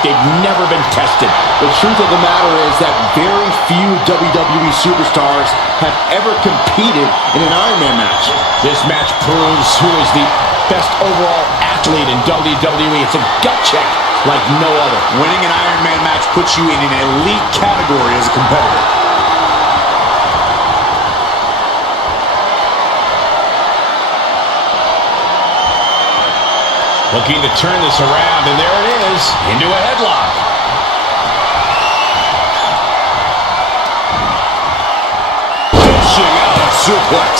like they've never been tested. The truth of the matter is that very few WWE superstars have ever competed in an Iron Man match. This match proves who is the best overall athlete in WWE. It's a gut check like no other. Winning an Iron Man match puts you in an elite category as a competitor. Looking to turn this around, and there it is, into a headlock. Dishing out a suplex.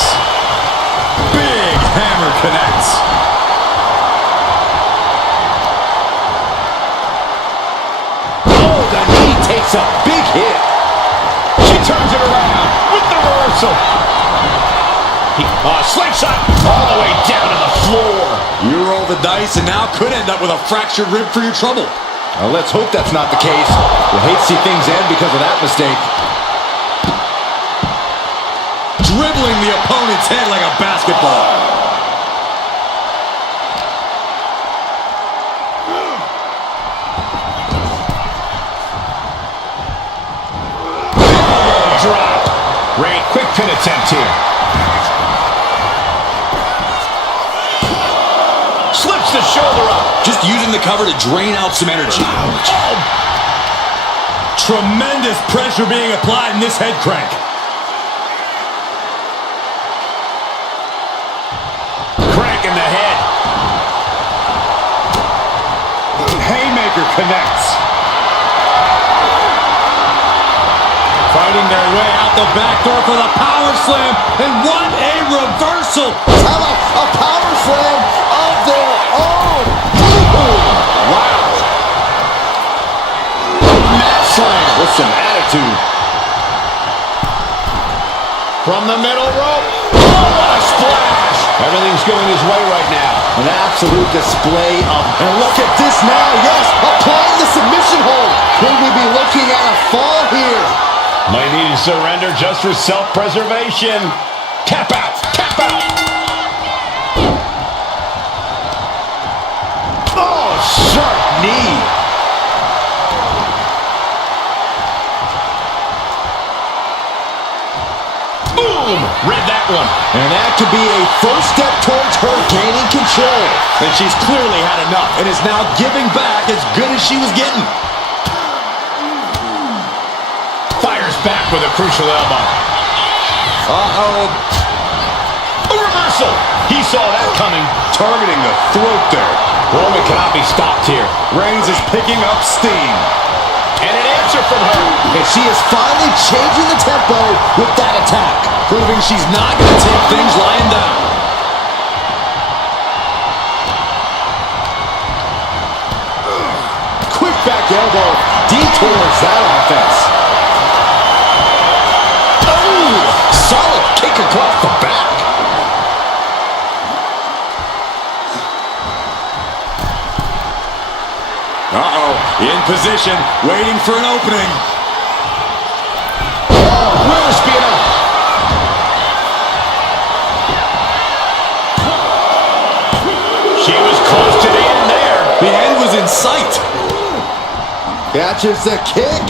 Big hammer connects. Oh, the knee takes a big hit. She turns it around with the reversal. Slingshot all the way down to the floor. You roll the dice and now could end up with a fractured rib for your trouble. Well, let's hope that's not the case. We'll hate to see things end because of that mistake. Dribbling the opponent's head like a basketball. Drop. Ray, quick pin attempt here. Slips the shoulder up. Just using the cover to drain out some energy. Oh. Tremendous pressure being applied in this head crank. Crank in the head. Haymaker connects. Fighting their way out the back door for the power slam. And what a reversal. How about a power slam of their own? Wow. Mat slam with some attitude. From the middle rope. Oh, what a splash. Everything's going his way right now. An absolute display of... And look at this now. Yes, applying the submission hold. Could we be looking at a fall here? Might need to surrender just for self-preservation. Tap out. Tap out. Oh, sharp knee. Boom. Read that one. And that could be a first step towards her gaining control. And she's clearly had enough and is now giving back as good as she was getting. Fires back with a crucial elbow. Uh-oh. A reversal. He saw that coming. Targeting the throat there. Roman cannot be stopped here. Reigns is picking up steam. And an answer from her. And she is finally changing the tempo with that attack. Proving she's not going to take things lying down. Quick back elbow detours that offense. Oh, solid kick across the back. Uh-oh, in position, waiting for an opening. Reverse speed up. She was close to the end there. The end was in sight. Catches the kick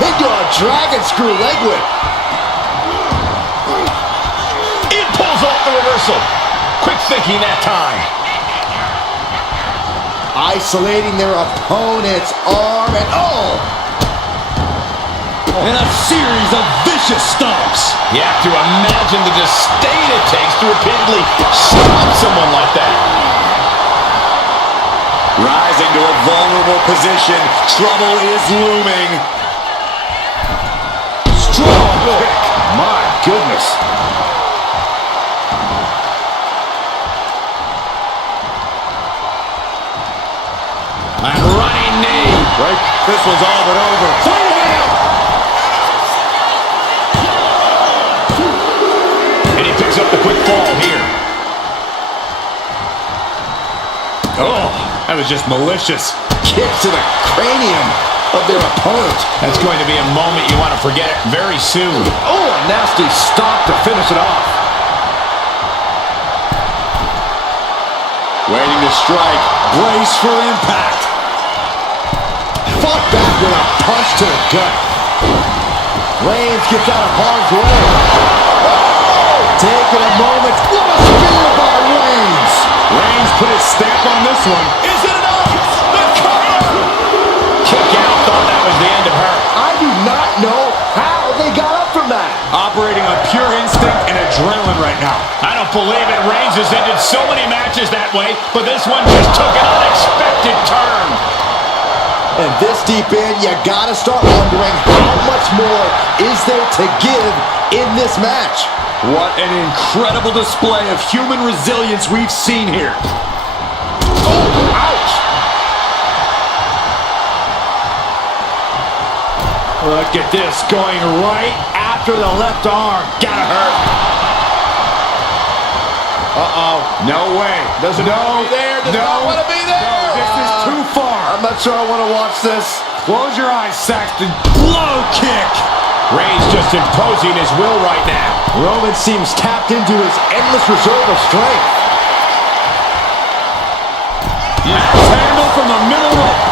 into a dragon screw leg whip. It pulls off the reversal. Quick thinking that time. Isolating their opponent's arm and And a series of vicious stomps. You have to imagine the disdain it takes to repeatedly stop someone like that. Rising to a vulnerable position. Trouble is looming. strong kick. My goodness. A running knee. Right, this was all but over. Fight it out. And he picks up the quick fall here. Oh, that was just malicious. Kick to the cranium of their opponent. That's going to be a moment you want to forget very soon. Oh, a nasty stop to finish it off. Waiting to strike. Brace for impact. punch to the gut. Reigns gets out of harm's way. Taking a moment. What a spear by Reigns. Reigns put his stamp on this one. Is it enough? The cover! Kick out. Thought that was the end of her. I do not know how they got up from that. Operating on pure instinct and adrenaline right now. I don't believe it. Reigns has ended so many matches that way, but this one just took an unexpected turn. And this deep in, you gotta start wondering how much more is there to give in this match. What an incredible display of human resilience we've seen here. Oh, ouch! Look at this, going right after the left arm. Gotta hurt. Uh-oh. No way. Doesn't want to be there. Does not want to be there. No, this is too far. I'm not sure I want to watch this. Close your eyes, Saxton. Blow kick. Reigns just imposing his will right now. Roman seems tapped into his endless reserve of strength. Axe handle from the middle rope.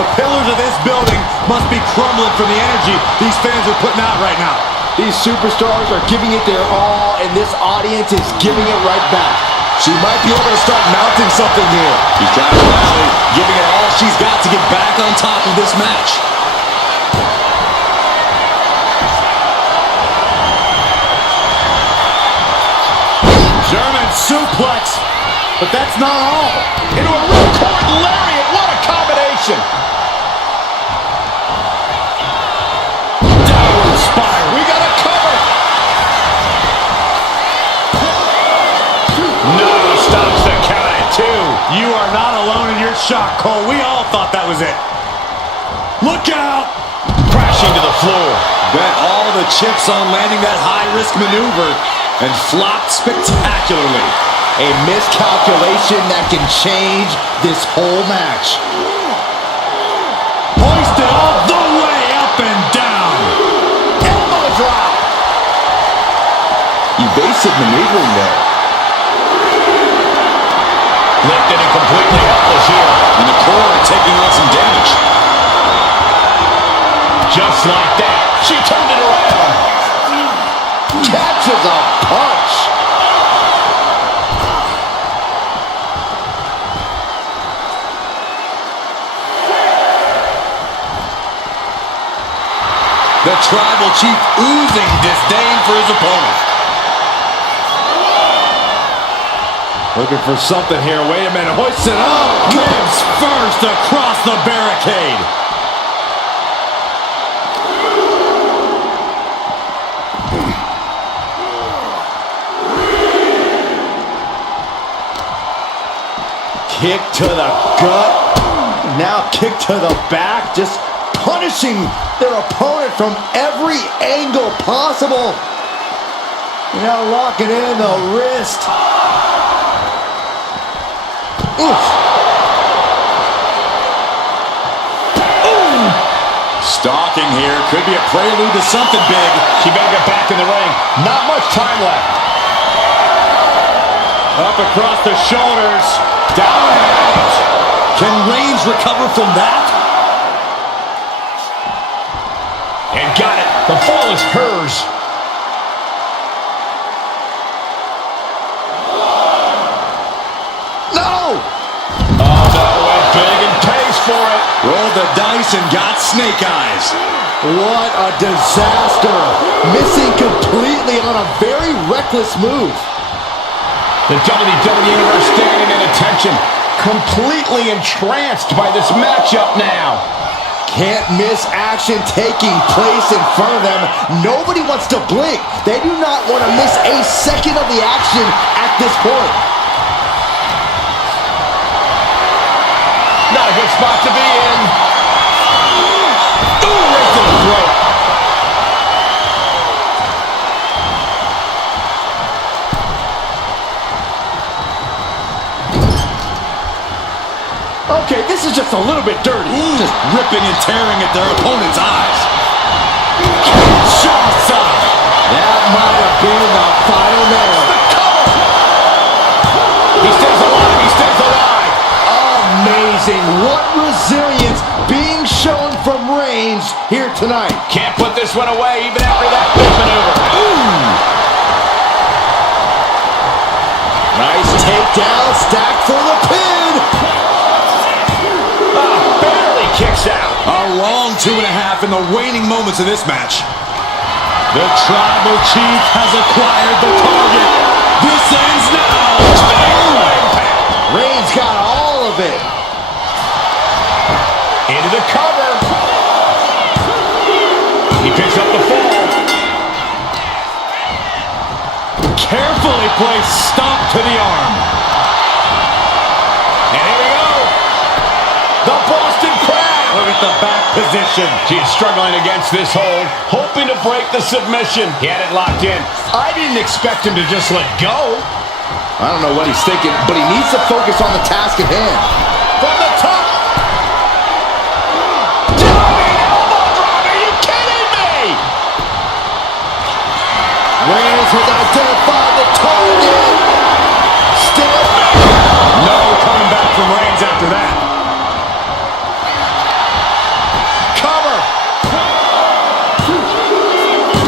The pillars of this building must be crumbling from the energy these fans are putting out right now. These superstars are giving it their all, and this audience is giving it right back. She might be able to start mounting something here. She's trying to rally, giving it all she's got to get back on top of this match. German suplex, but that's not all. Into a ripcord lariat. What a combination. Downward spiral. We got a cover. No, stops the count at 2. You are not alone in your shock, Cole. We all thought that was it. Look out! Crashing to the floor. Bet all the chips on landing that high-risk maneuver and flopped spectacularly. A miscalculation that can change this whole match. Hoisted all the way up and down. Elbow drop. Evasive maneuvering there. Lifted and completely helpless here. And the core taking on some damage. Just like that. She turned it around. Catches a punch. The tribal chief oozing disdain for his opponent. Looking for something here. Wait a minute. Hoists it up. Ribs first across the barricade. Kick to the gut. Now kick to the back. Just punishing their opponent from every angle possible. Now locking in the wrist. Oof. Ooh. Stalking here. Could be a prelude to something big. She better get back in the ring. Not much time left. Up across the shoulders. Down and out. Can Reigns recover from that? And got it. The fall is hers. No! Oh, no. Went big and pays for it. Rolled the dice and got snake eyes. What a disaster. Missing completely on a very reckless move. The WWE Universe standing at attention. Completely entranced by this matchup now. Can't miss action taking place in front of them. Nobody wants to blink. They do not want to miss a second of the action at this point. Not a good spot to be in. Ooh, right to the throat. Okay, this is just a little bit dirty. Just ripping and tearing at their opponent's eyes. That might have been the final nail. He stays alive. He stays alive. Amazing. What resilience being shown here tonight. Can't put this one away even after that big maneuver. Ooh. Nice takedown, stacked for the pin. Barely kicks out. A long 2.5 in the waning moments of this match. The Tribal Chief has acquired the target. This ends now. Reigns got all of it. Into the cover. He picks up the fall. Carefully placed stomp to the arm. And here we go. The Boston Crab. Look at the back position. She's struggling against this hold, hoping to break the submission. He had it locked in. I didn't expect him to just let go. I don't know what he's thinking, but he needs to focus on the task at hand. From the top. Diving elbow drop. Are you kidding me? Reigns has identified the target. Still. No coming back from Reigns after that. Cover.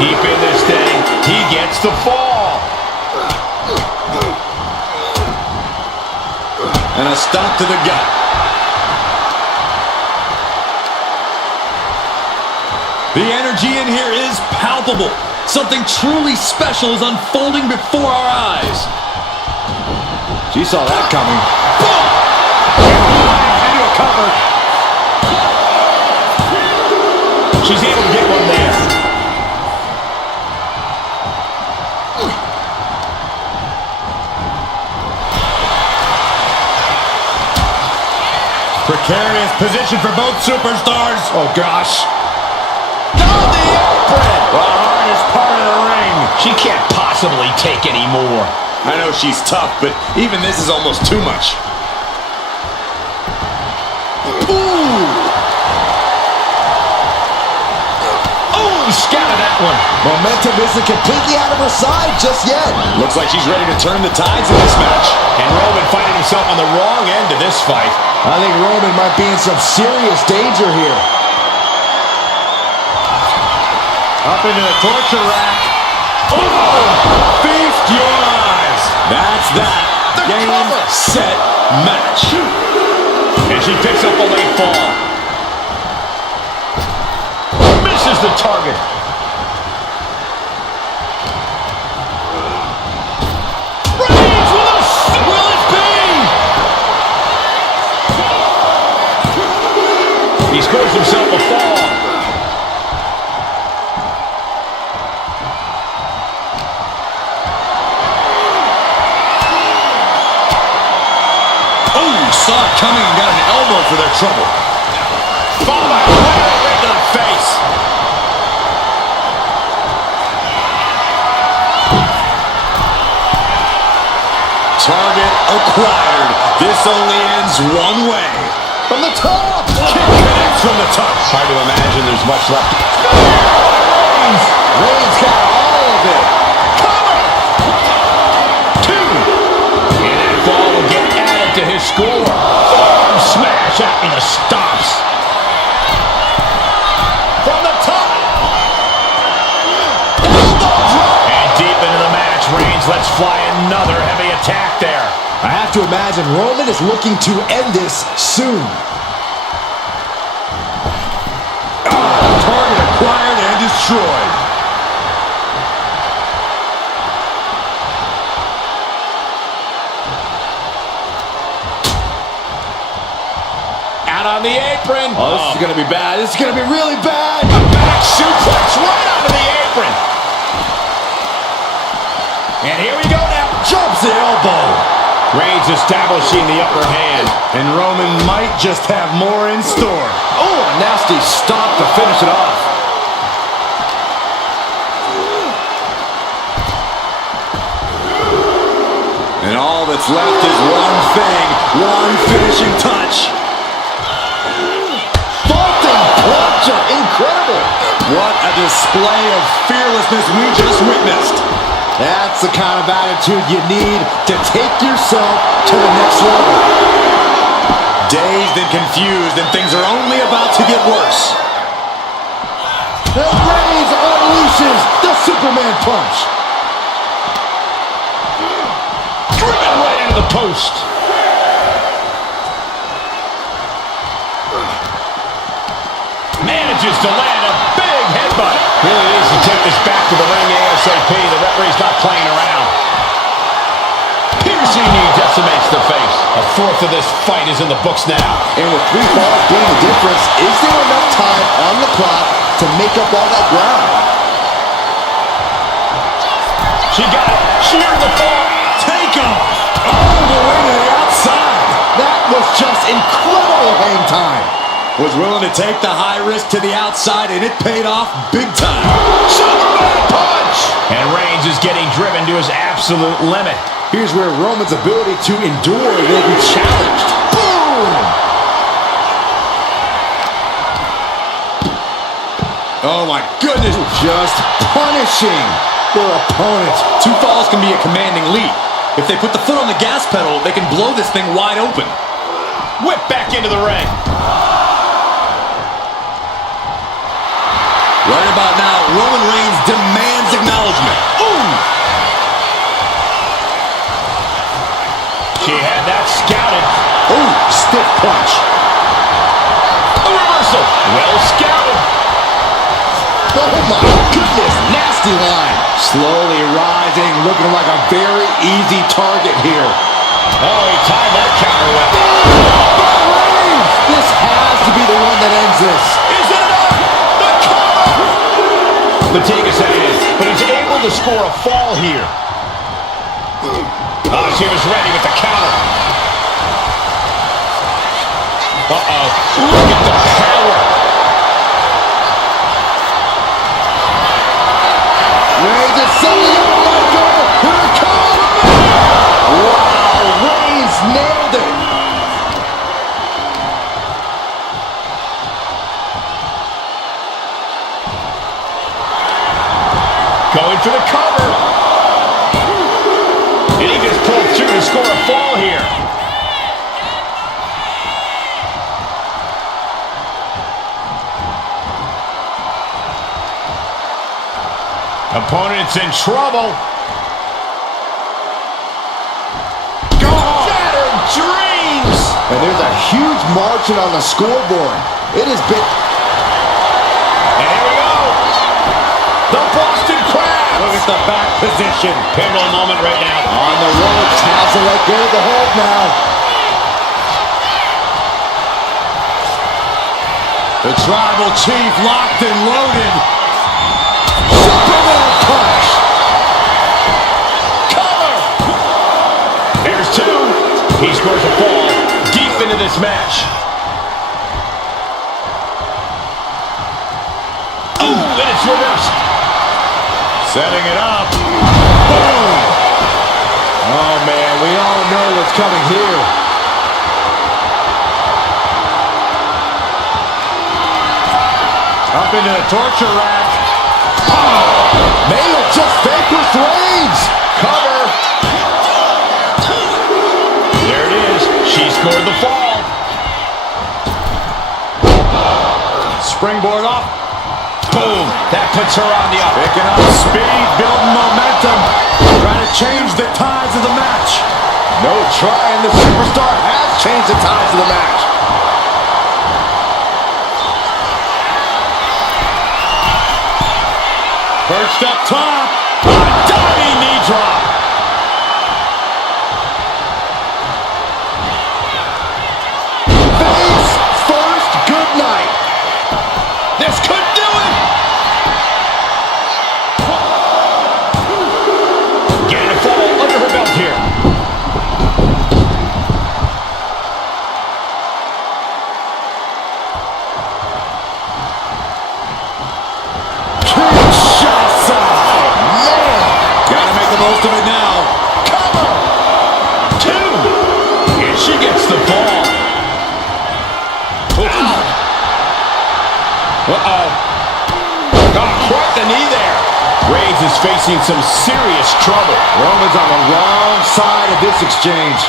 Deep in this thing. He gets the fall. And a stomp to the gut. The energy in here is palpable. Something truly special is unfolding before our eyes. She saw that coming. Into a cover. She's able to get one there. Precarious position for both superstars. Oh, gosh. On the apron. The hardest part of the ring. She can't possibly take any more. I know she's tough, but even this is almost too much. Scattered that one. Momentum isn't completely out of her side just yet. Looks like she's ready to turn the tides in this match. And Roman finding himself on the wrong end of this fight. I think Roman might be in some serious danger here. Up into the torture rack. Oh! Feast your eyes. That's that. Game, set, match. And she picks up a late fall. Misses the target. Reigns with a... Will it be? He scores himself a fall. Saw it coming and got an elbow for their trouble. Followed by a right to the face. Target acquired. This only ends one way. From the top. Kick connects from the top. Hard to imagine there's much left. Reigns got all of it. Cover! Two. And that ball will get added to his score. Arm smash out in the stomps. From the top. Elbow drop. And deep into the match, Reigns lets fly another heavy attack there. I have to imagine Roman is looking to end this soon. Target acquired and destroyed. Out on the apron. Oh, this is going to be bad. This is going to be really bad. A back suplex right onto the apron. And here we go now. Jumps the elbow. Reigns establishing the upper hand. And Roman might just have more in store. Oh, a nasty stop to finish it off. And all that's left is one thing, one finishing touch. Vaulting plunger, incredible. What a display of fearlessness we just witnessed. That's the kind of attitude you need to take yourself to the next level. Dazed and confused, and things are only about to get worse. And Reigns unleashes the Superman punch. Driven right into the post. Manages to land a big headbutt. Really needs to take this back to the ring ASAP. The referee's not playing around. Piercing knee decimates the face. A fourth of this fight is in the books now. And with 3 falls being the difference, is there enough time on the clock to make up all that ground? She got it. Sheer the fall. Take off. All the way to the outside. That was just incredible hang time. Was willing to take the high risk to the outside, and it paid off big time. Superman punch! And Reigns is getting driven to his absolute limit. Here's where Roman's ability to endure will be challenged. Boom! Oh my goodness. Just punishing their opponent. 2 falls can be a commanding lead. If they put the foot on the gas pedal, they can blow this thing wide open. Whip back into the ring. Right about now, Roman Reigns demands acknowledgement. Ooh! She had that scouted. Ooh, stiff punch. A reversal. Well scouted. Oh my goodness, nasty line. Slowly rising, looking like a very easy target here. Oh, he timed that counter with. But Reigns! This has to be the one that ends this. Is it enough? The cover! Fatigue is setting in, but he's able to score a fall here. Oh, she was ready with the counter. Uh-oh. Look at the power. Reigns is setting up a right go. Here it comes. Wow, Reigns nailed it. Going for the cover. And he just pulled through to score a fall here. Opponent's in trouble. Shattered dreams. And there's a huge margin on the scoreboard. It has been... And here we go. The Boston Crab. Look at the back position. Pivotal moment right now. On the ropes, has to let go of the hold now. The Tribal Chief locked and loaded. Superman punch. Cover. There's 2. He scores a fall deep into this match. Oh, and it's reversed. Setting it up. Boom. Oh man, we all know what's coming here. Up into the torture rack. May have just vanquished Reigns. Cover. There it is. She scored the fall. Springboard off. Boom. That puts her on the up. Picking up speed, building momentum. Trying to change the tides of the match. No trying, the superstar has changed the tides of the match. Perched up top. A diving knee drop. Face first, good night. This could do it. Getting a fall under her belt here. Kinshasa. Man. Gotta make the most of it now. Cover. 2. And she gets the ball. Uh-oh. Oh, quite the knee there. Reigns is facing some serious trouble. Roman's on the wrong side of this exchange.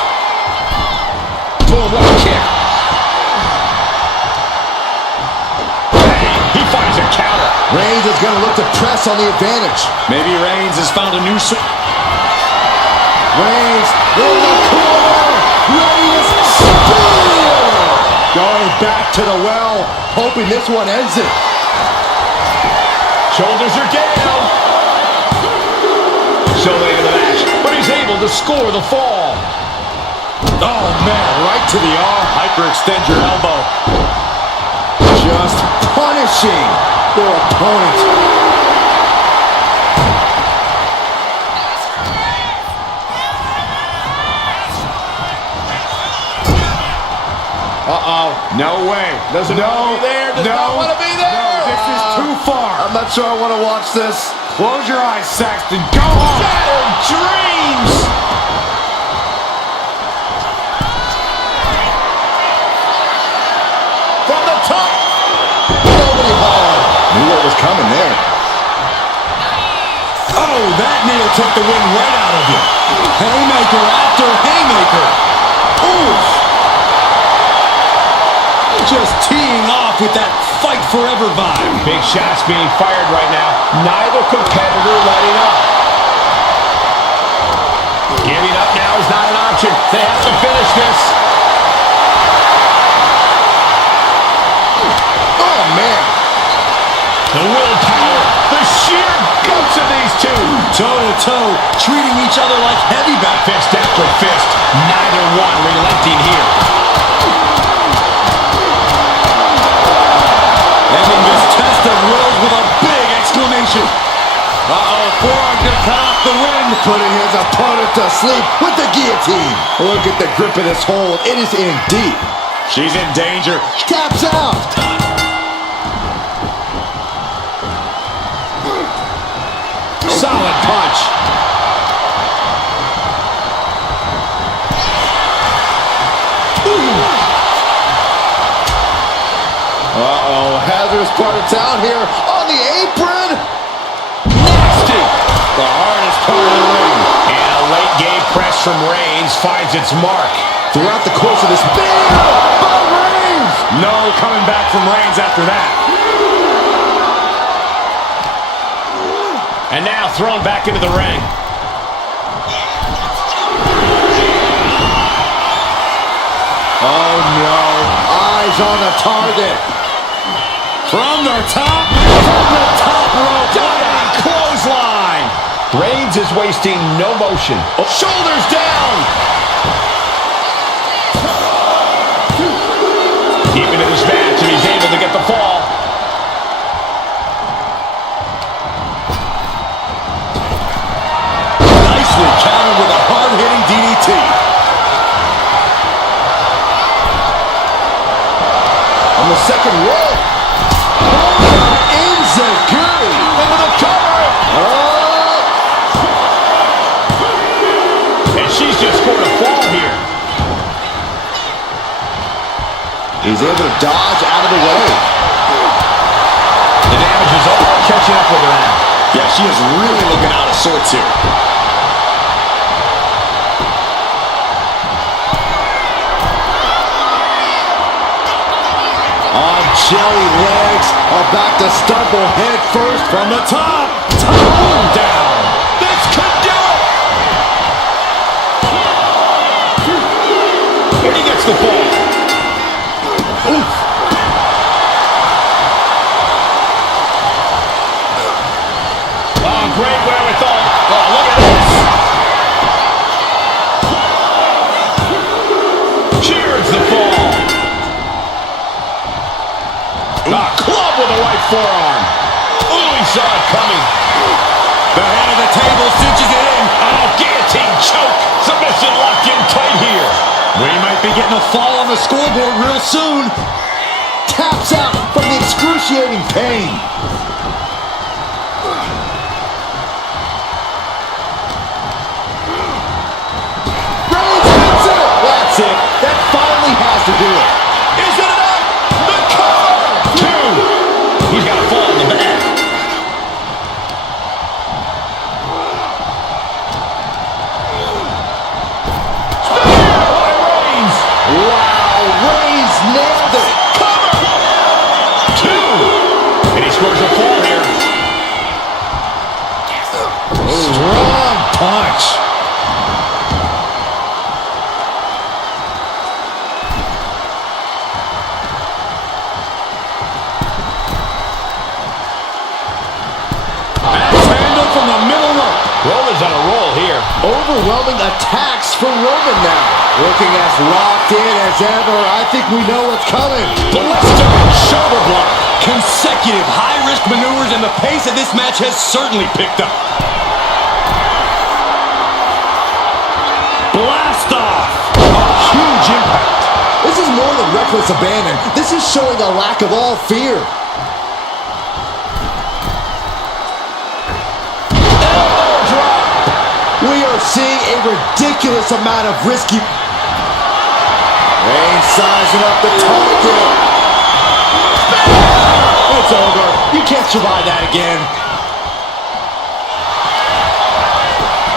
Boom, what a kick. Bang, he finds a counter. Reigns is going to look to press on the advantage. Maybe Reigns has found a new Reigns in the corner. Reigns spear. Going back to the well, hoping this one ends it. Shoulders are down. So late in the match, but he's able to score the fall. Oh, man, right to the arm. Hyperextend your elbow. Just punishing their opponent. Uh-oh. No way. Doesn't want to be there. Does not want to be there. No, this is too far. I'm not sure I want to watch this. Close your eyes, Saxton. Go on. Shattered dreams. From the top. Nobody home. Knew what was coming there. Oh, that nail took the wind right out of you. Haymaker after haymaker. Oof. Just teeing off with that fight forever vibe. Big shots being fired right now. Neither competitor letting up. Giving up now is not an option. They have to finish this. Oh, man. The willpower, the sheer guts of these two. Toe-to-toe, treating each other like heavy back. Fist after fist. Neither one relenting here. Ending this test of wills with a big exclamation. Uh-oh, forearm gonna cut off the wind. Putting his opponent to sleep with the guillotine. Look at the grip of this hold. It is in deep. She's in danger. Taps out. Solid punch. Uh-oh, hazardous part of town here on the apron. Nasty. The hardest part of the ring. And a late game press from Reigns finds its mark. Throughout the course of this by Reigns. No coming back from Reigns after that. And now thrown back into the ring. Oh, no. Eyes on the target. From the top rope. Diving clothesline. Reigns is wasting no motion. Oh. Shoulders down. Keeping in this match, and he's able to get the fall. Nicely countered with a hard-hitting DDT. On the second rope. Enziguri. Into the cover. Oh. And she's just scored a fall here. He's able to dodge out of the way. The damage is all catching up with her now. Yeah, she is really looking out of sorts here. On jelly legs, about to stumble head first From the top. Top down. This could do it. And he gets the fall. Oof. Oh, great wherewithal. Oh, look at this. Cheers the fall. A club with a right forearm. Ooh, he saw it coming. The head of the table cinches it in. Oh, guillotine choke. Submission locked in tight here. We might be getting a fall on the scoreboard real soon. taps out from the excruciating pain. Reigns hits it. That's it. That finally has to do it. Is it enough? The cover! Two. He's got to fall in the back. Spear by Reigns. Wow, Reigns nailed it. Cover. Two. And he scores a fall. Roman's on a roll here. Overwhelming attacks for Roman now. Looking as locked in as ever. I think we know what's coming. Blistering shoulder block. Consecutive high-risk maneuvers, and the pace of this match has certainly picked up. Blast off! Huge impact. This is more than reckless abandon. This is showing a lack of all fear. Elbow drop. We are seeing a ridiculous amount of risky... Reigns sizing up the target. It's over. You can't survive that again.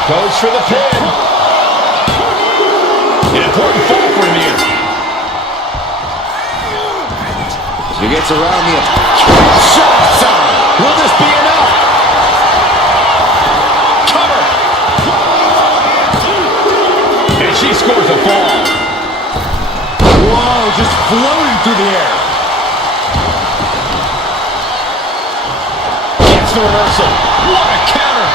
Goes for the pin. An important fall for him here. He gets around the... Shots on. Will this be enough? Cover. And she scores a fall. Whoa, just floating through the air. Gets the reversal. What a counter.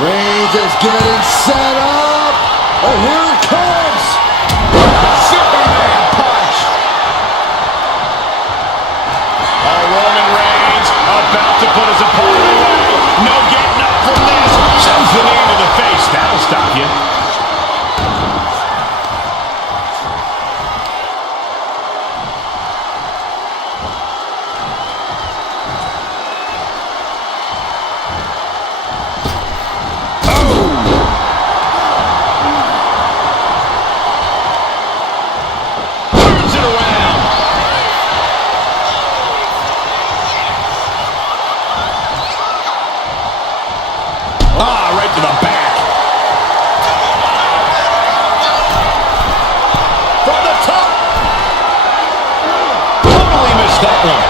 Reigns is getting set up. And here it comes. Superman punch. Oh, Roman Reigns about to put his opponent away. No getting up from this. Sends the knee to the face. That'll stop you. Right to the back. From the top. Totally missed that one.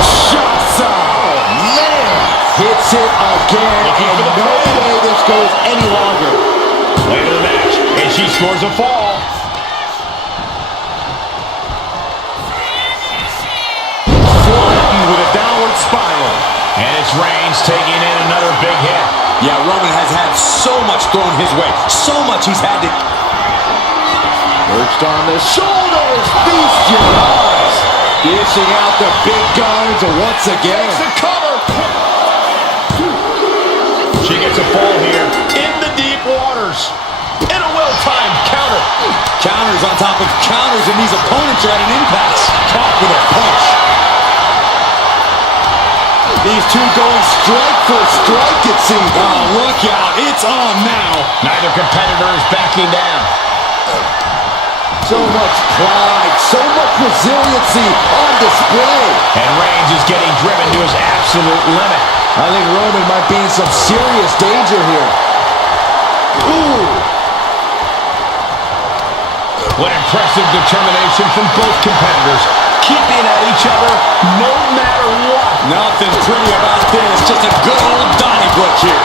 Shots on. Man. Hits it again. And no way this goes any longer. Later in the match. And she scores a fall. With a downward spiral. And it's Reigns taking in another big hit. Yeah, Roman has had so much thrown his way. So much he's had to... Perched on the shoulders. Feast your eyes. Dishing out the big guns once again. The cover. She gets a fall here in the deep waters. In a well-timed counter. Counters on top of counters, and these opponents are at an impasse. Caught with a punch. These two going strike for strike, it seems. Oh, look out. It's on now. Neither competitor is backing down. So much pride, so much resiliency on display. And Reigns is getting driven to his absolute limit. I think Roman might be in some serious danger here. Ooh. What impressive determination from both competitors. Keeping at each other no matter what. Nothing pretty about this. Just a good old Donnybrook here.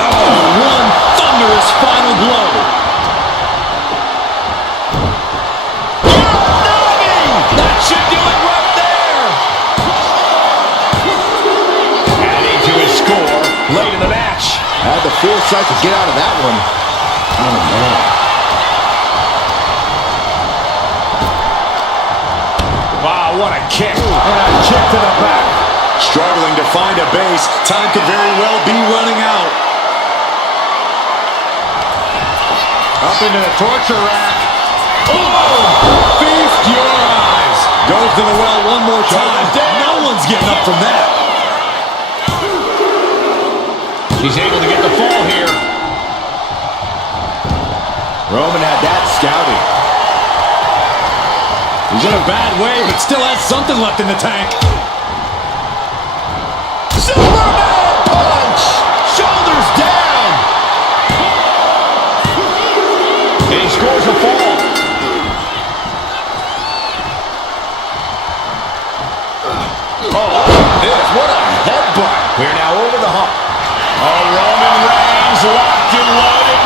Oh, one thunderous final blow. That should do it right there. Adding to his score late in the match. Had the foresight to get out of that one. Oh, man. Wow, what a kick. And a kick to the back. Struggling to find a base. Time could very well be running out. Up into the torture rack. Oh! Feast your eyes. Goes to the well one more time. No one's getting up from that. She's able to get the fall here. Roman had that scouted. He's in a bad way, but still has something left in the tank. Superman punch! Shoulders down! And he scores a fall. Oh, this, what a headbutt. We're now over the hump. Oh, Roman Reigns locked and loaded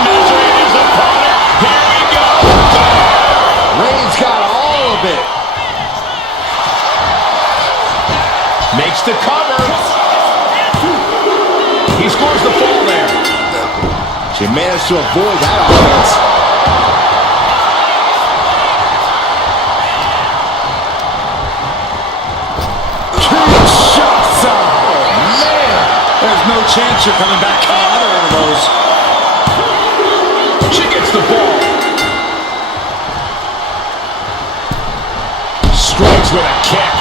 Makes the cover. He scores the fall there. She managed to avoid that offense. Kinshasa! Man! There's no chance you're coming back from either one of those. She gets the ball. Strikes with a kick.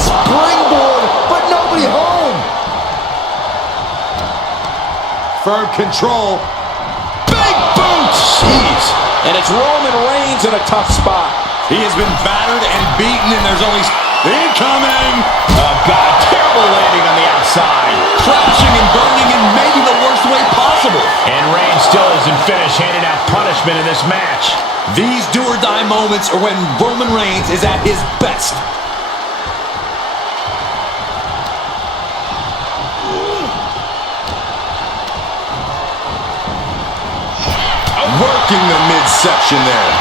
Springboard, but nobody home. Firm control. Big boot. Jeez. And it's Roman Reigns in a tough spot. He has been battered and beaten, and there's only incoming. Oh, God, terrible landing on the outside. Crashing and burning in maybe the worst way possible. And Reigns still isn't finished handing out punishment in this match. These do-or-die moments are when Roman Reigns is at his best. Working the midsection there.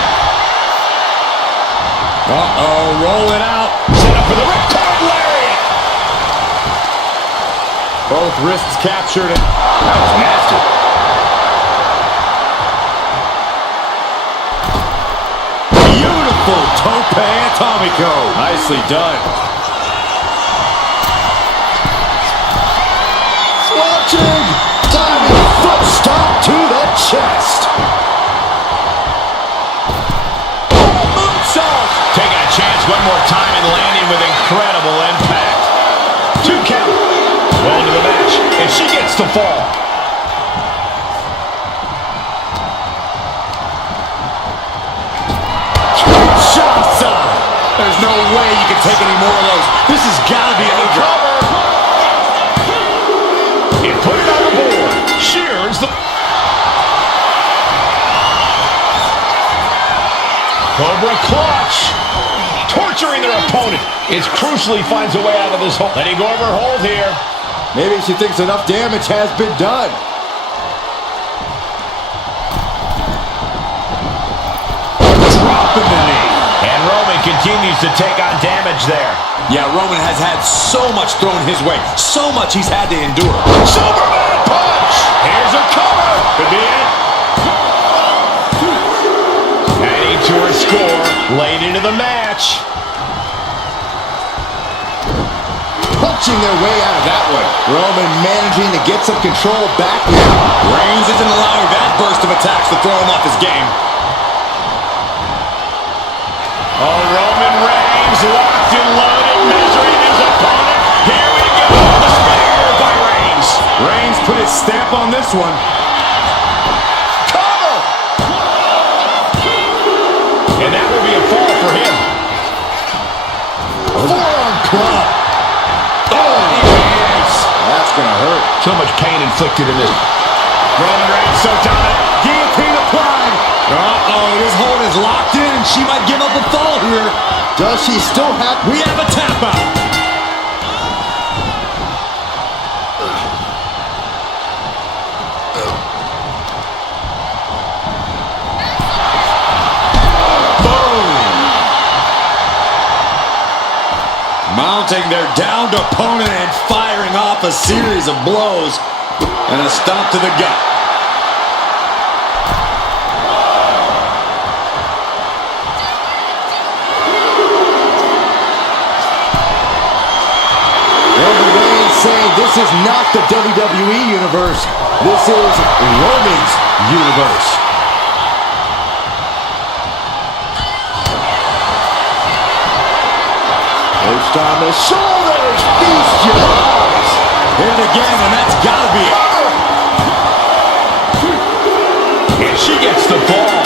Uh-oh, roll it out. Set up for the ripcord lariat. Both wrists captured. That was nasty. Beautiful tope atomico. Nicely done. Watching. Diving foot stomp to the chest. Taking a chance one more time and landing with incredible impact. 2 count. Going to the match, and she gets the fall. Kinshasa! There's no way you can take any more of those. This has got to be over. And put it on the board. Shears the... Cobra clutch. Torturing their opponent. It's crucial he finds a way out of this hole. Letting go of her hold here. Maybe she thinks enough damage has been done. Dropping the knee. And Roman continues to take on damage there. Yeah, Roman has had so much thrown his way. So much he's had to endure. Superman punch. Here's a cover. Could be it. Adding to her score late into the match. Punching their way out of that one. Roman managing to get some control back now. Reigns isn't allowing that burst of attacks to throw him off his game. Oh, Roman Reigns locked and loaded, measuring his opponent. Here we go. The spear by Reigns. Reigns put his stamp on this one. Cover. And that will be a fall for him. Forearm club. That's going to hurt. So much pain inflicted in this. Roman Reigns so dominant. Guillotine applied. Uh-oh, this hold is locked in, and she might give up a fall here. Does she still have... We have a tap out. Mounting their downed opponent and firing off a series of blows and a stomp to the gut. Roman Reigns saying this is not the WWE Universe. This is Roman's Universe. Pushed on the shoulders. Feast your eyes. Hit it again, and that's got to be it. And she gets the ball.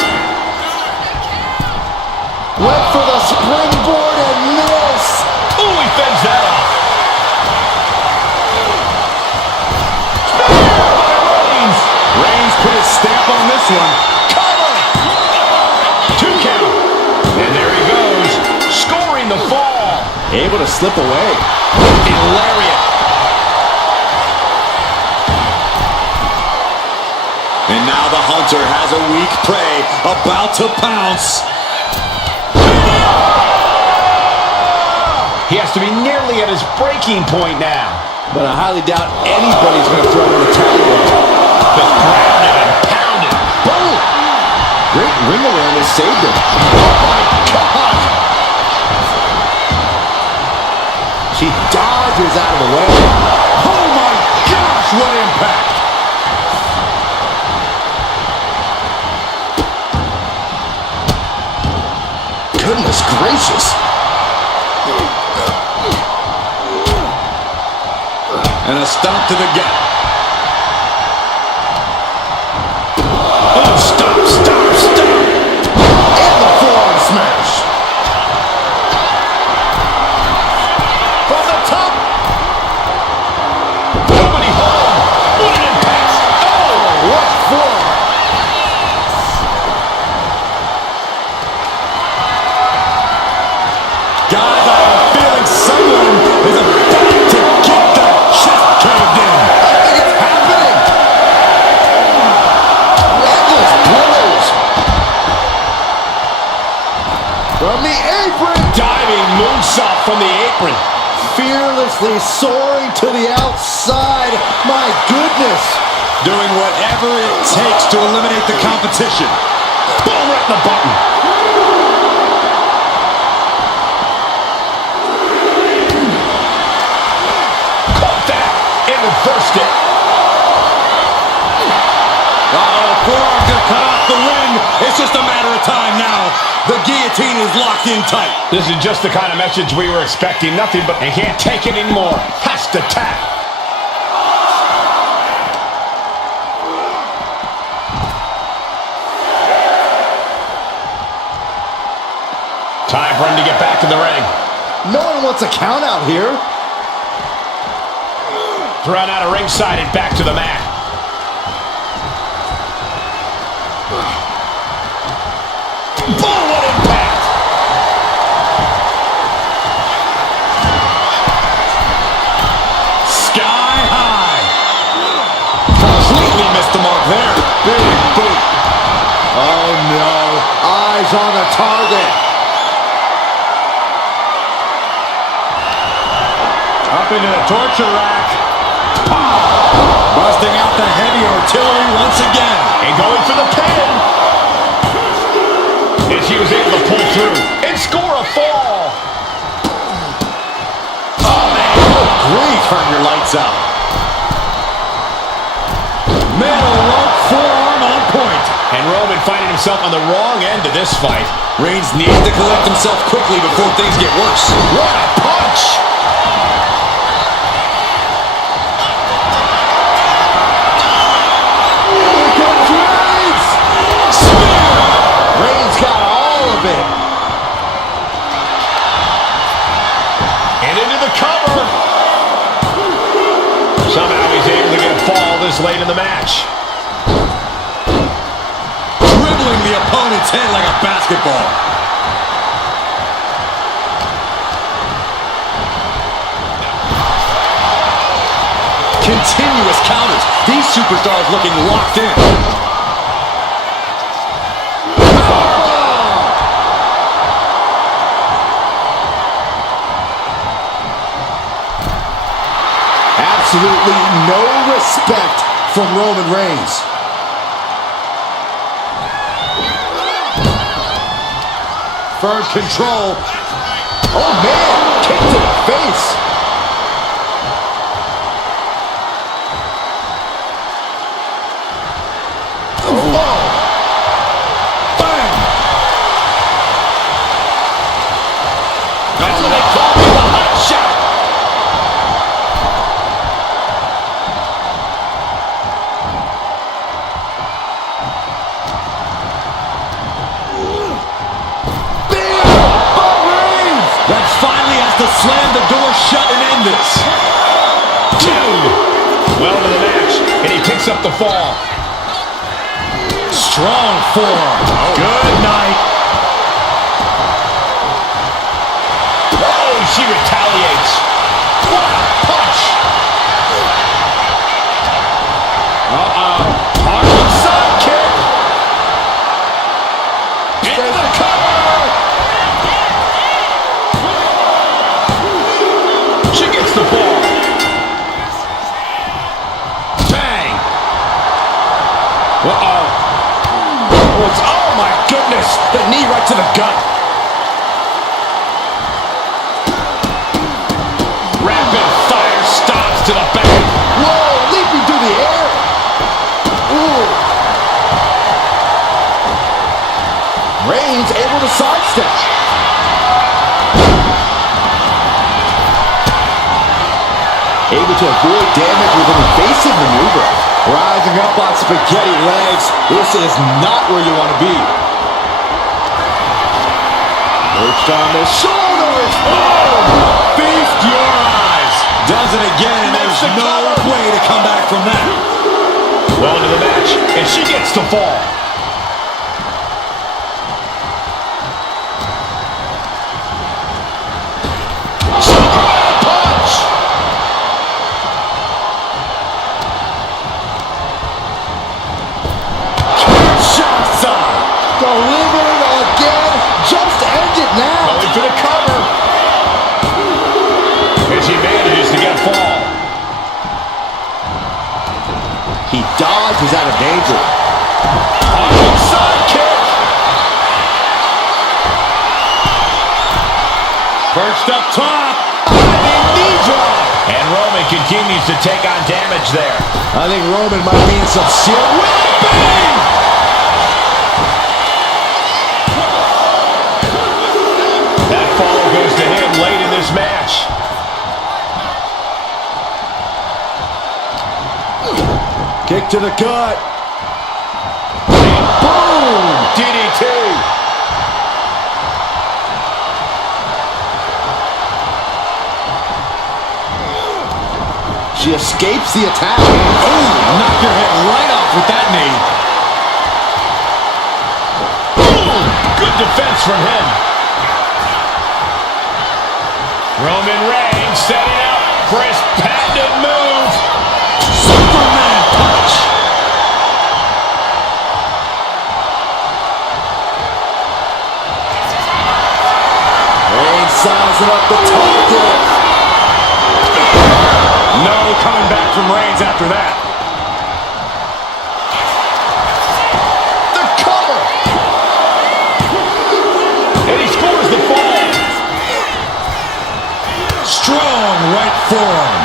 Went for the springboard and miss. Ooh, he fends that off. Reigns. Reigns put his stamp on this one. Cover. 2 count. And there he goes, scoring the fall. Able to slip away. The lariat. And now the hunter has a weak prey about to pounce. to be nearly at his breaking point now. But I highly doubt anybody's going to throw in the towel. Just grounded and pounded. Boom! Great ring awareness saved him. Oh, my God! She dodges out of the way. Oh, my gosh, what impact! Goodness gracious. And a stomp to the gut. Oh, stop, stop, stop. And the forearm smash. From the top. Nobody home. What an impact. Oh, What forearm. Guys, I have a feeling someone is about to get their chest caved in. I think it's happening. Endless blows. From the apron. diving moonsault from the apron. Fearlessly soaring to the outside. My goodness. Doing whatever it takes to eliminate the competition. Boom, right in the button. Caught that and reversed it. Uh-oh, forearm's gonna cut off the ring. It's just a matter of time now. The guillotine is locked in tight. This is just the kind of message we were expecting. Nothing but, and can't take it anymore. Has to tap. Time for him to get back in the ring. No one wants a count out here. Thrown out of ringside and back to the mat. Boom, what impact! Sky high. Completely missed the mark there. Big boot. Oh no. Eyes on the target. Up into the torture rack. Busting out the heavy artillery once again. And going for the pin. And she was able to pull through and score a fall. Oh, man. Good grief. Turn your lights out. Middle rope forearm on point. And Roman finding himself on the wrong end of this fight. Reigns needs to collect himself quickly before things get worse. What a punch! Here comes Reigns. Spear. Reigns got all of it. And into the cover. Somehow he's able to get a fall this late in the match. Dribbling the opponent's head like a basketball. Continuous counters. These superstars looking locked in. Absolutely no respect from Roman Reigns. Firm control. Oh man, kick to the face. Bang. That's what they call it, the hot shot. That finally has to slam the door shut and end this. Well into the match, and he picks up the fall. Strong forearm. Good night. Oh, she retaliates. What a punch. Harlem sidekick. Into the cover. right to the gut. Rapid fire stops to the back. Whoa, leaping through the air. Ooh. Reigns able to sidestep. Able to avoid damage with an evasive maneuver. Rising up on spaghetti legs. This is not where you want to be. Perched on the shoulders. Oh! Feast your eyes. Does it again, and there's no way to come back from that. Well into the match, and she gets the fall. Superman punch! Kinshasa. Delivered again. Just end it now. Going for the cover. And she manages to get a fall. He dodges out of danger. Side kick. Perched up top. Knee drop. And Roman continues to take on damage there. I think Roman might be in some serious. Bang! That fall goes to him late in this match. Kick to the gut. Boom! DDT. She escapes the attack. Ooh, knock your head right off with that knee. Boom! Good defense from him. Roman Reigns setting up for his patented move. Superman punch. Reigns sizing up the target. No coming back from Reigns after that. The cover. And he scores the fall. Strong right forearm.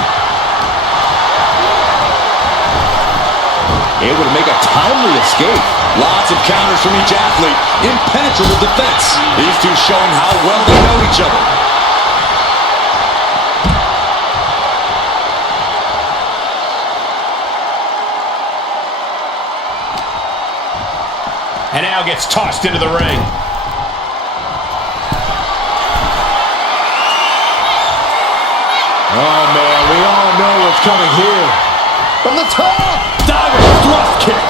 Able to make a timely escape. Lots of counters from each athlete. Impenetrable defense. These two showing how well they know each other. And now gets tossed into the ring. Oh, man, we all know what's coming here. From the top. Diving thrust kick.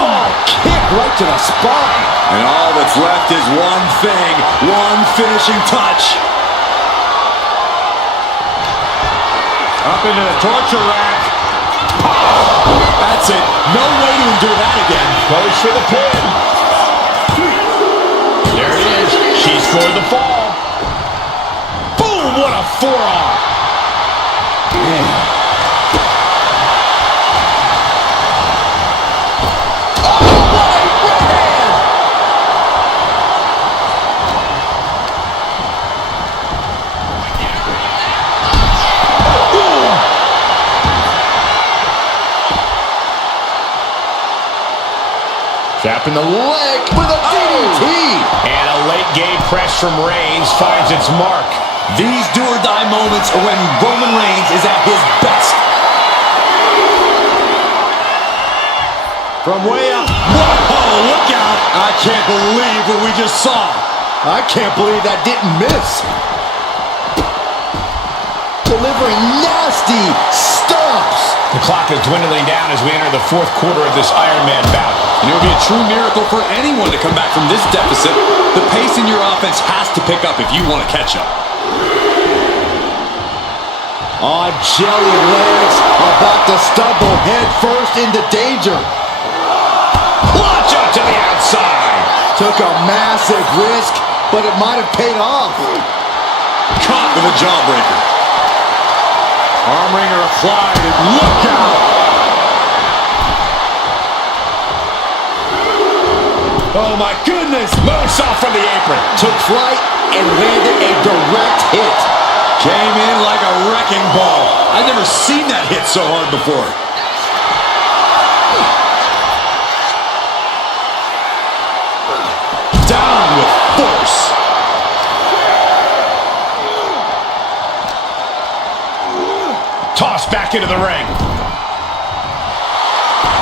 Oh, kick right to the spine. And all that's left is one thing, one finishing touch. Up into the torture rack. That's it. No way to endure that again. Goes for the pin. There it is. She scored the fall. Boom! What a forearm. Tapping the leg with a DDT. And a late game press from Reigns finds its mark. These do-or-die moments are when Roman Reigns is at his best. From way up. Whoa, look out. I can't believe what we just saw. I can't believe that didn't miss. Delivering nasty stomps. The clock is dwindling down as we enter the fourth quarter of this Iron Man bout. And it would be a true miracle for anyone to come back from this deficit. The pace in your offense has to pick up if you want to catch up. On jelly legs, about to stumble head first into danger. Launch out to the outside. Took a massive risk, but it might have paid off. Caught with a jawbreaker. Arm wringer applied, and look out! Oh, my goodness. Moonsault from the apron. Took flight and landed a direct hit. Came in like a wrecking ball. I've never seen that hit so hard before. Down with force. Tossed back into the ring.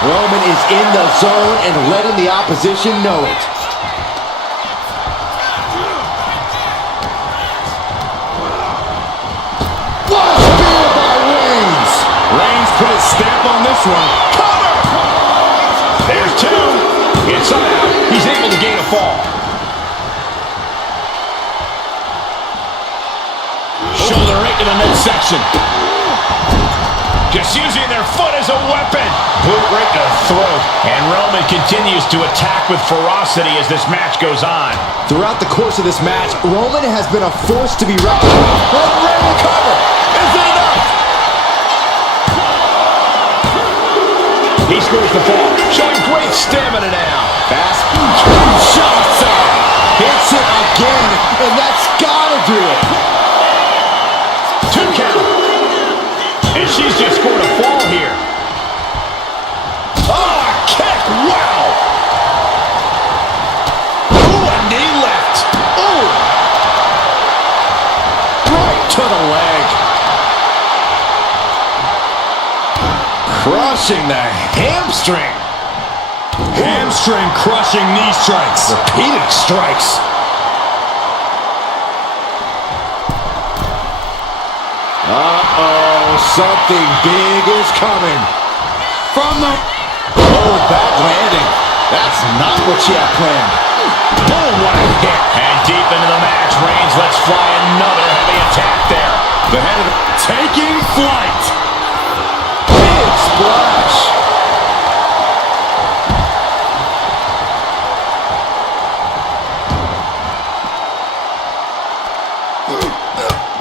Roman is in the zone and letting the opposition know it. What a spear by Reigns! Reigns put his stamp on this one. Cover! There's two. And somehow he's able to gain a fall. Shoulder right to the midsection. Just using their foot as a weapon. Boot right to the throat. And Roman continues to attack with ferocity as this match goes on. Throughout the course of this match, Roman has been a force to be reckoned with. But Reigns cover! Is it enough? He scores the fall, showing great stamina now. Fast shots up. Hits it again, and that's gotta do it. 2 count. And she's just scored a fall here. Oh, a kick! Wow! Ooh, a knee left. Ooh! Right to the leg. Crushing the hamstring. Hamstring crushing knee strikes. Repeated strikes. Uh-oh, something big is coming. From the... Oh, bad landing. That's not what she had planned. Oh, what a hit. And deep into the match, Reigns lets fly another heavy attack there. The head of the... Taking flight. Big splash.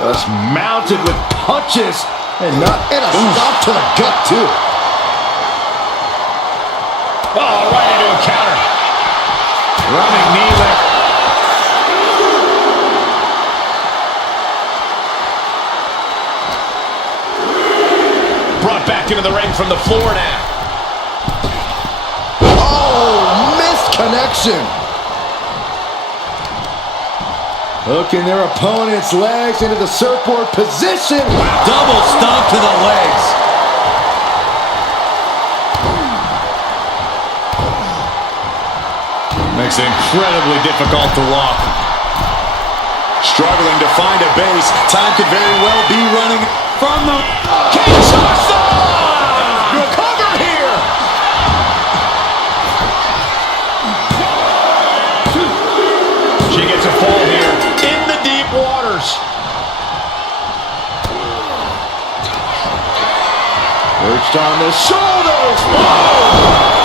Just mounted with punches and a stop to the gut too. Oh, right into a counter. Running knee lift. Brought back into the ring from the floor now. Oh, missed connection. Hooking their opponent's legs into the surfboard position. Double stomp to the legs. Makes it incredibly difficult to walk. Struggling to find a base. Time could very well be running from the... Recover here. She gets a fall here in the deep waters. Perched on the shoulders.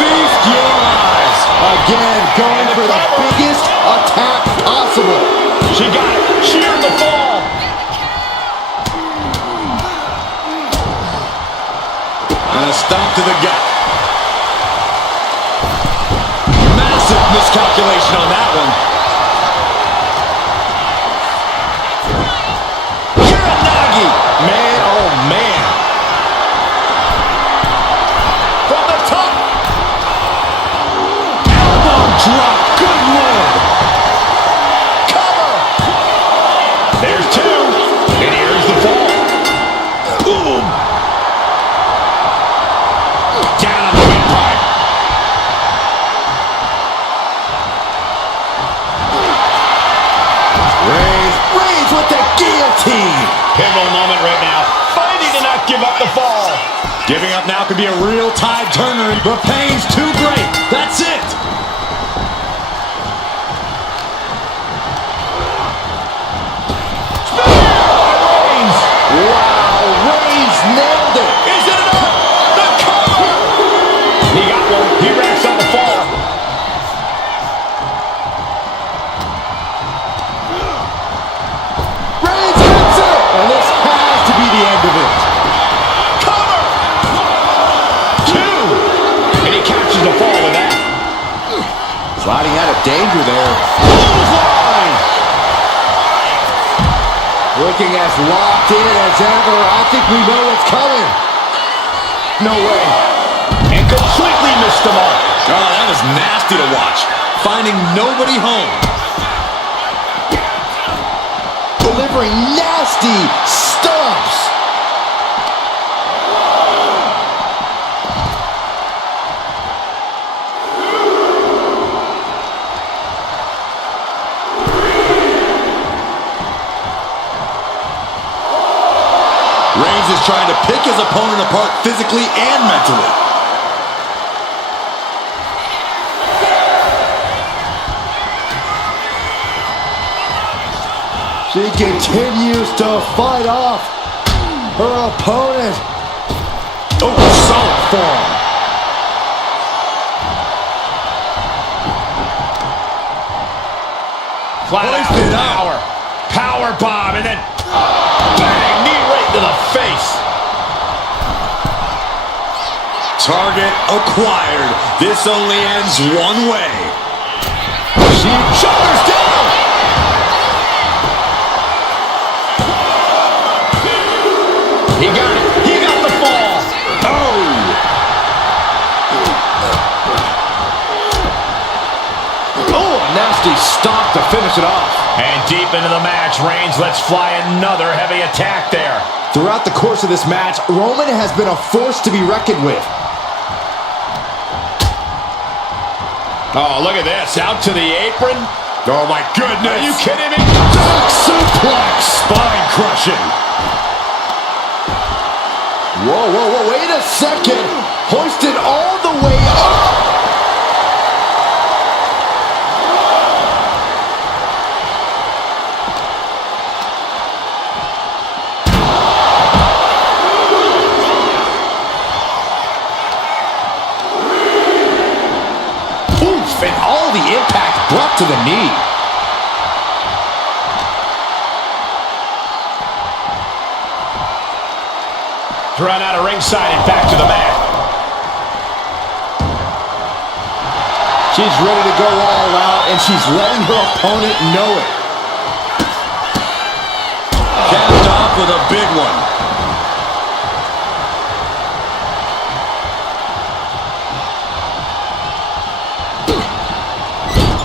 Feast your eyes. Again, going for the biggest attack possible. She got it. She earned the fall. And a stomp to the gut. Massive miscalculation on that one. Uranagi. Man, oh man. From the top. Elbow drop. Good lord. Cover. There's two. And here's the fall. Boom. Down on the windpipe. Reigns with the guillotine. Pivotal moment right now. Fighting to not give up the fall. Giving up now could be a real tide turner. The pain's too great. That's it. Reigns. Wow, Reigns nailed it. Is it enough? The cover. He got one. He wraps up the fall. Reigns hits it. And this has to be the end of it. Cover. Two. And he catches the fall with that. Sliding out of danger there. Clothesline! Looking as locked in as ever. I think we know what's coming. No way. And completely missed the mark. Oh, that was nasty to watch. Finding nobody home. Delivering nasty stomps. Reigns is trying to pick his opponent apart physically and mentally. She continues to fight off her opponent. Oh, solid form. Flat Hoisted out up. power. Power bomb, and then bang, knee right to the face. Target acquired. This only ends one way. She shoulders down. He got it. He got the fall. Oh! Oh, a nasty stomp to finish it off. And deep into the match, Reigns lets fly another heavy attack there. Throughout the course of this match, Roman has been a force to be reckoned with. Oh, look at this. Out to the apron. Oh, my goodness. Are you kidding me? Back suplex. Spine crushing. Whoa, whoa, whoa, wait a second. Hoisted all the way up. Oof, and all the impact brought to the knee. Thrown out of ringside and back to the mat. She's ready to go all out, and she's letting her opponent know it. Capped off with a big one.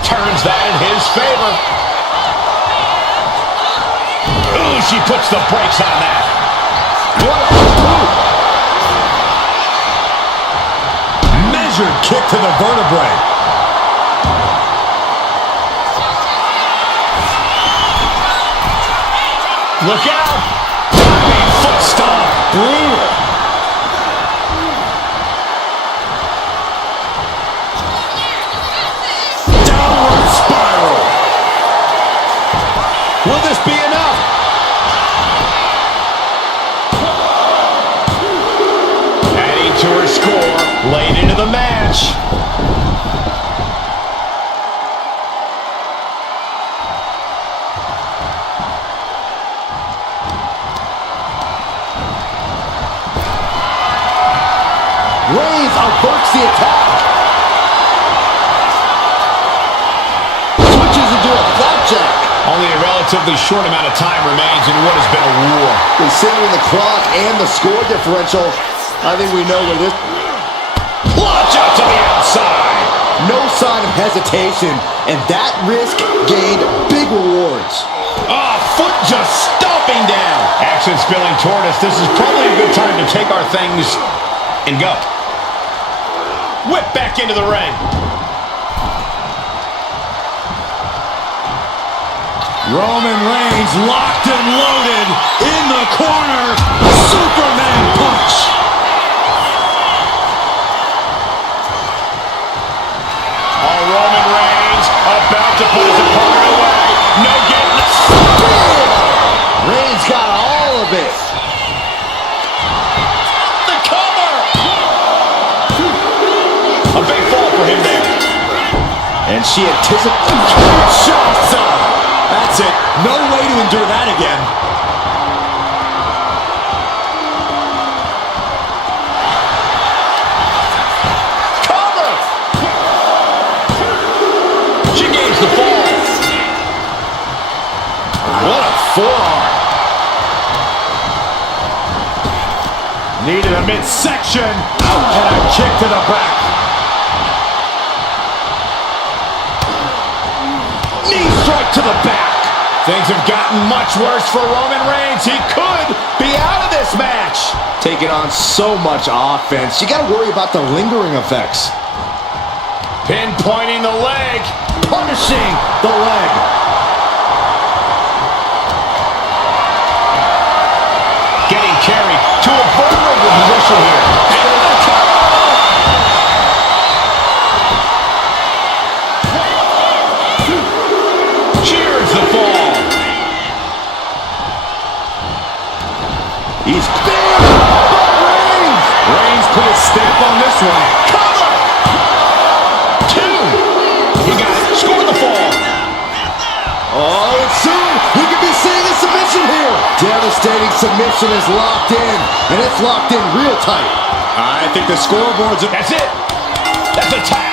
Turns that in his favor. Ooh, she puts the brakes on that. Measured kick to the vertebrae. Look out! Diving foot stomp. Brutal. Downward spiral. Will this be enough? Adding to her score, late into the match. Reigns averts the attack. Switches into a flapjack. Only a relatively short amount of time remains in what has been a war. Considering the clock and the score differential, I think we know where this... Launch out to the outside. No sign of hesitation, and that risk gained big rewards. Oh, foot just stomping down. Action spilling toward us. This is probably a good time to take our things and go. Whip back into the ring. Roman Reigns locked and loaded in the corner. Superman punch. Oh, Roman Reigns about to put his opponent away. No getting the spear. Reigns got all of it. The cover. A big fall for him there. And she anticipates... That's it. No way to endure that again. Cover. What a forearm. Knee to the midsection. Ouch. And a kick to the back. Knee strike to the back. Things have gotten much worse for Roman Reigns. He could be out of this match. Taking on so much offense. You got to worry about the lingering effects. Pinpointing the leg. Punishing the leg. Getting carried to a vulnerable position here. Cheers the fall. He's there. Reigns. Reigns put his stamp on this one. Cover. Two. He got it. Scored the fall. Oh, and soon we could be seeing a submission here. Devastating submission is locked in, and it's locked in real tight. I think the scoreboard's... That's it. That's a tap.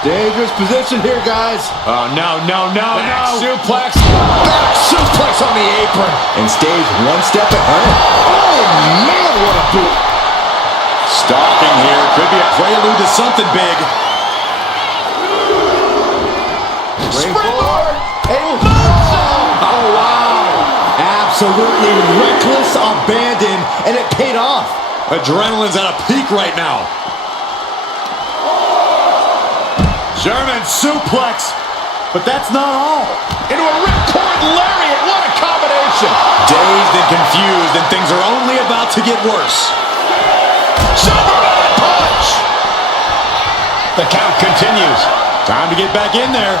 Dangerous position here, guys. Oh, no. Back suplex. Back suplex on the apron. And stays one step ahead. Oh, man, what a boot. Stalking here. Could be a prelude to something big. Springboard. Oh, wow. Absolutely reckless abandon, and it paid off. Adrenaline's at a peak right now. German suplex, but that's not all. Into a ripcord lariat. What a combination. Dazed and confused, and things are only about to get worse. Superman punch. The count continues. Time to get back in there.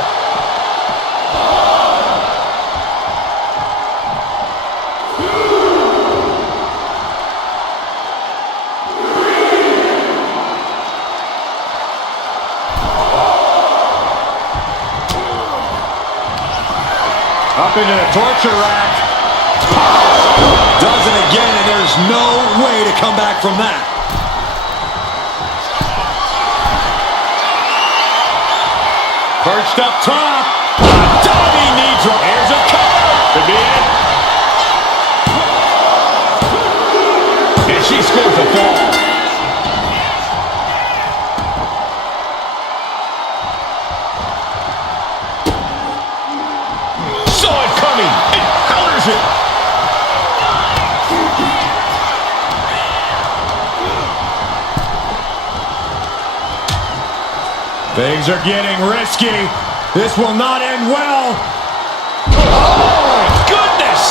Up into the torture rack. Does it again, and there's no way to come back from that. Perched up top. Diving knee drop. Here's a cover. Could be it. And she scores the fall. Saw it coming. And counters it. Things are getting risky. This will not end well. Oh, my goodness.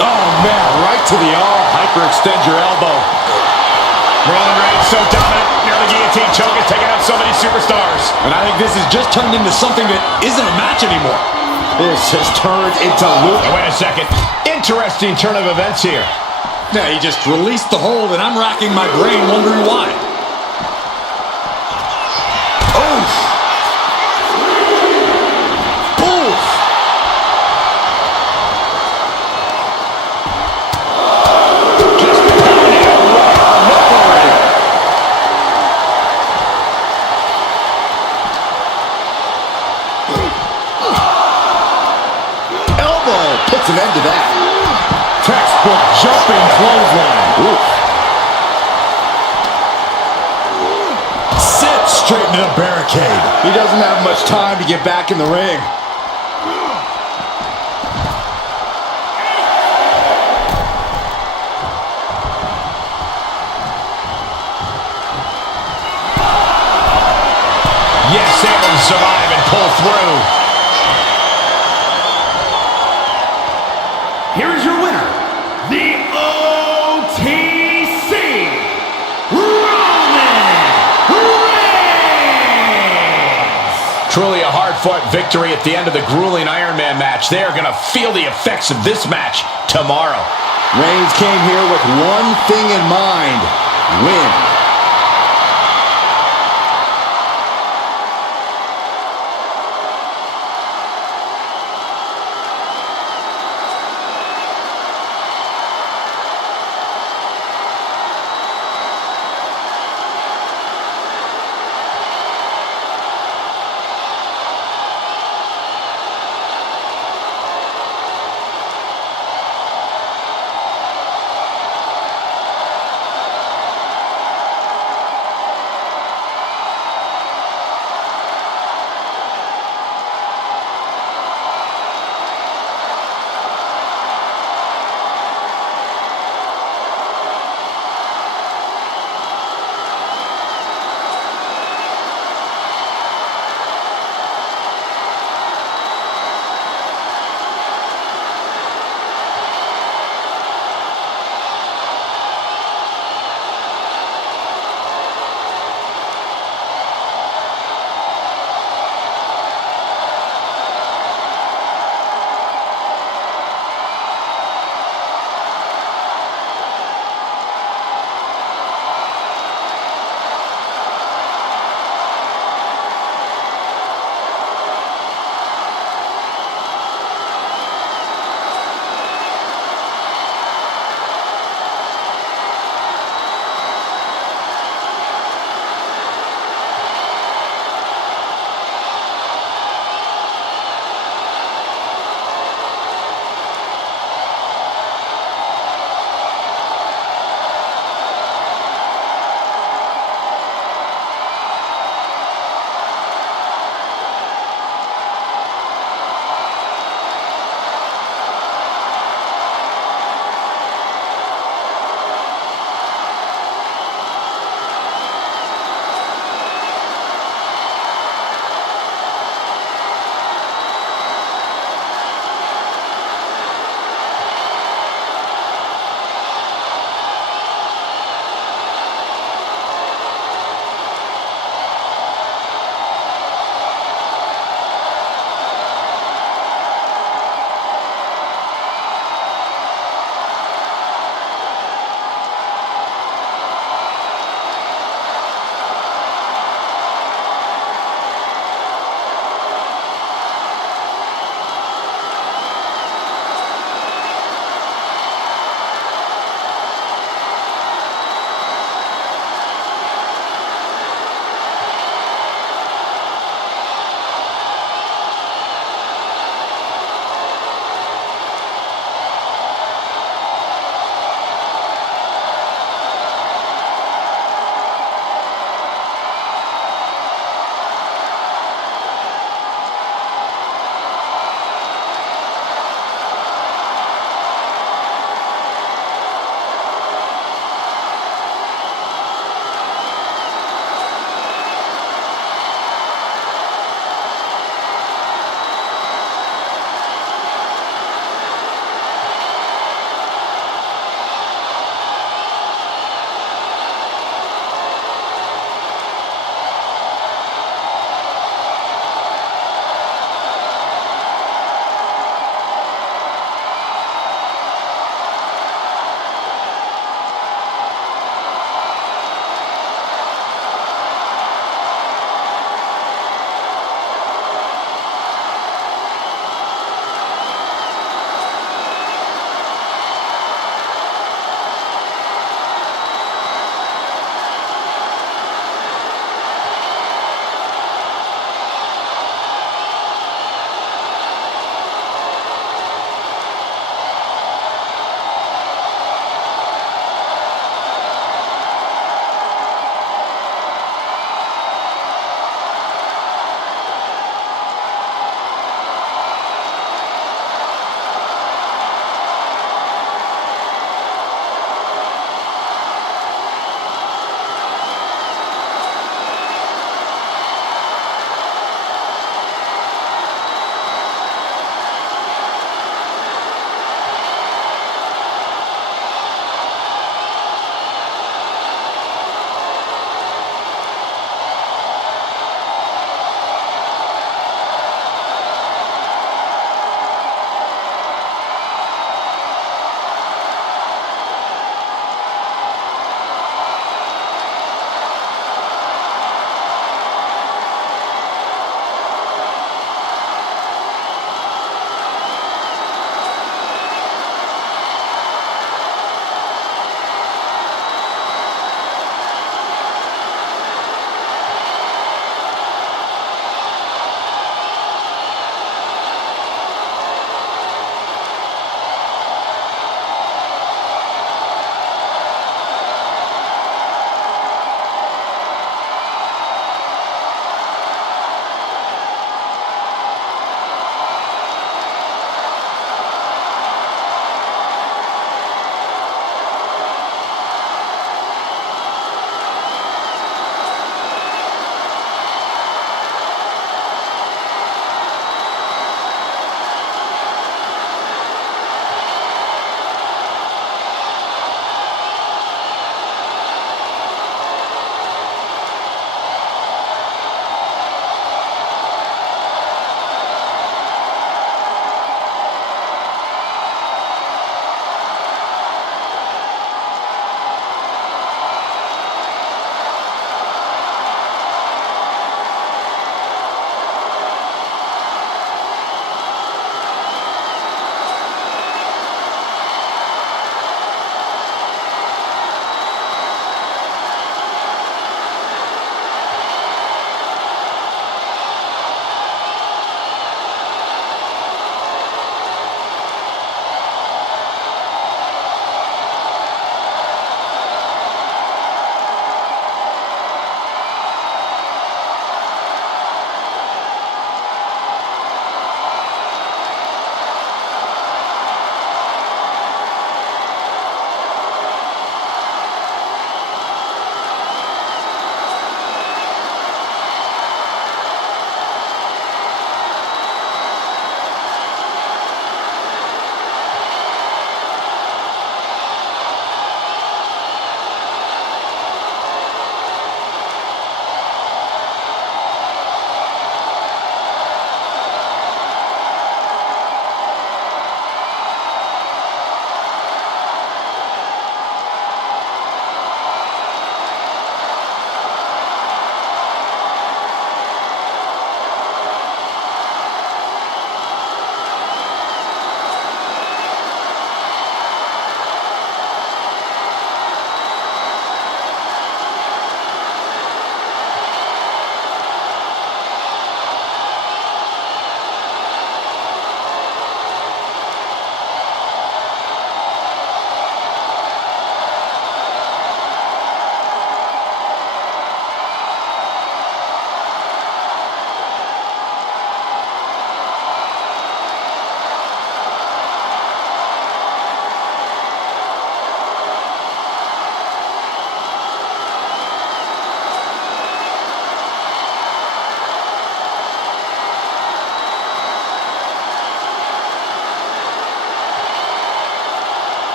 Oh, man, right to the arm. Hyperextend your elbow. Roman Reigns so dominant. Near the guillotine choke is taking out so many superstars. And I think this has just turned into something that isn't a match anymore. This has turned into Luke. Now, wait a second. Interesting turn of events here. Yeah, he just released the hold, and I'm racking my brain wondering why. Oof. Oof. Just pounding it right on the forehead. Elbow puts an end to that. Textbook jumping clothesline. Oof. Sit straight into the barricade. He doesn't have much time to get back in the ring. Yes, able to survive and pull through. Here is your winner, the OTC, Roman Reigns! Truly a hard-fought victory at the end of the grueling Iron Man match. They are going to feel the effects of this match tomorrow. Reigns came here with one thing in mind: win.